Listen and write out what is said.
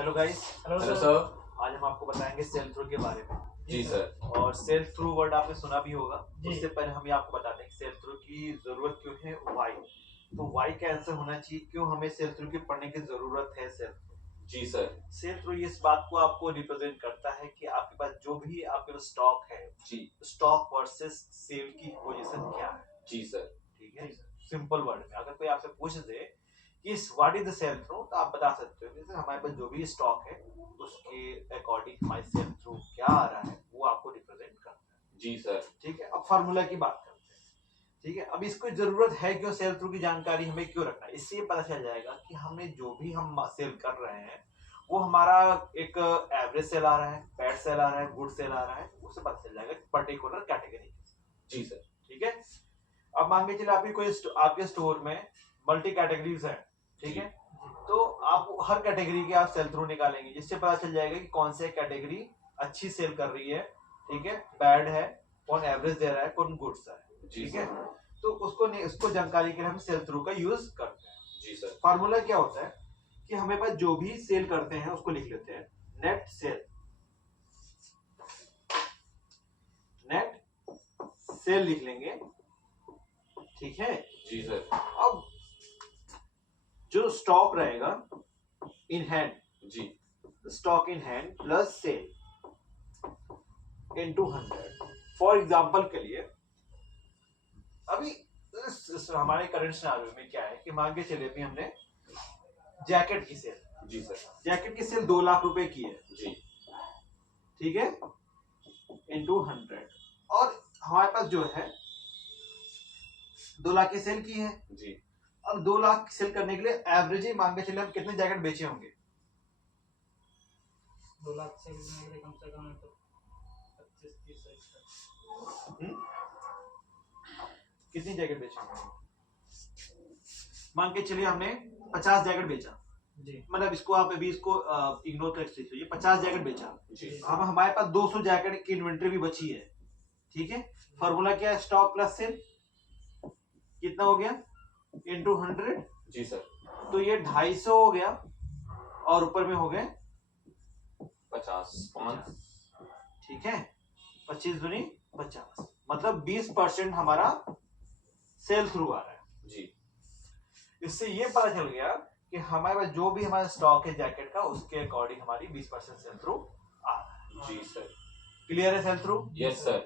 Hello guys. Hello sir. आज हम आपको बताएंगे सेल थ्रू के बारे में। जी सर। और सेल थ्रू वर्ड आपने सुना भी होगा। जी। उससे पहले हम ये आपको बताते हैं कि सेल थ्रू की जरूरत क्यों है, व्हाई। तो व्हाई का आंसर होना चाहिए, क्यों हमें सेल थ्रू की पढ़ने की जरूरत है। सेल थ्रू, जी सर। सेल थ्रू इस बात को आपको रिप्रेजेंट करता है कि आपके पास जो भी आपके पास स्टॉक है, जी, स्टॉक वर्सेस सेल की पोजीशन क्या है। जी सर। ठीक है, सिंपल वर्ड में अगर कोई आपसे पूछ दे कि what is the sell through, तो आप बता सकते हो कि हमारे पास जो भी स्टॉक है उसके अकॉर्डिंग हमारे सेल थ्रू क्या आ रहा है वो आपको रिप्रेजेंट करता है। जी सर। ठीक है, अब फार्मूला की बात करते हैं। ठीक है, अब इसको जरूरत है क्यों, सेल थ्रू की जानकारी हमें क्यों रखना है। इससे ये पता चल जाएगा कि हमें जो भी हम सेल कर रहे हैं वो हमारा एक एवरेज सेल आ रहा है, बैड सेल आ रहा है, गुड सेल आ रहा है, उससे पता चल जाएगा पर्टिकुलर कैटेगरी। जी सर। ठीक है, अब मान के चलिए आपकी कोई आपके स्टोर में मल्टी कैटेगरीज है। ठीक है, तो आप हर कैटेगरी के आप सेल थ्रू निकालेंगे, जिससे पता चल जाएगा कि कौन से कैटेगरी अच्छी सेल कर रही है, ठीक है, बैड है, कौन एवरेज दे रहा है, कौन गुड्स है। ठीक है, तो उसको जानकारी के लिए हम सेल थ्रू का यूज करते हैं। जी सर। फार्मूला क्या होता है कि हमें पास जो भी सेल करते हैं उसको लिख लेते हैं नेट सेल। नेट सेल लिख लेंगे। ठीक है जी सर। अब जो स्टॉक रहेगा इन हैंड, जी, stock in hand plus sell into 100। For example के लिए अभी हमारे करंट सिनेरियो में क्या है कि मान के चलिए अभी हमने जैकेट की सेल, जी सर, जैकेट की सेल 2 लाख रुपए की है। जी, ठीक है, इनटू 100, और हमारे पास जो है 2 लाख की सेल की है। जी। अब 2 लाख की सेल करने के लिए एवरेज ही मान के चलिए हम कितने जैकेट बेचे होंगे। 2 लाख से कितने के लिए कम से कम तो 25-30 कितनी जैकेट बेचे होंगे। मान के चलिए हमने 50 जैकेट बेचा। जी। मतलब इसको आप अभी इसको इग्नोर कर सकते हो, 50 जैकेट बेचा। जी। अब हमारे पास 200 जैकेट की इन्वेंट्री भी बची है। ठीक है, फॉर्मूला क्या है, स्टॉक प्लस सेल कितना हो गया इनटू 100। जी सर। तो ये 250 हो गया और ऊपर में हो गए 50। ठीक है, 25 दूनी 50, मतलब 20% हमारा सेल थ्रू आ रहा है। जी। इससे ये पता चल गया कि हमारे पास जो भी हमारा स्टॉक है जैकेट का उसके अकॉर्डिंग हमारी 20% सेल थ्रू आ रहा है। जी सर। क्लियर है सेल थ्रू? Yes sir.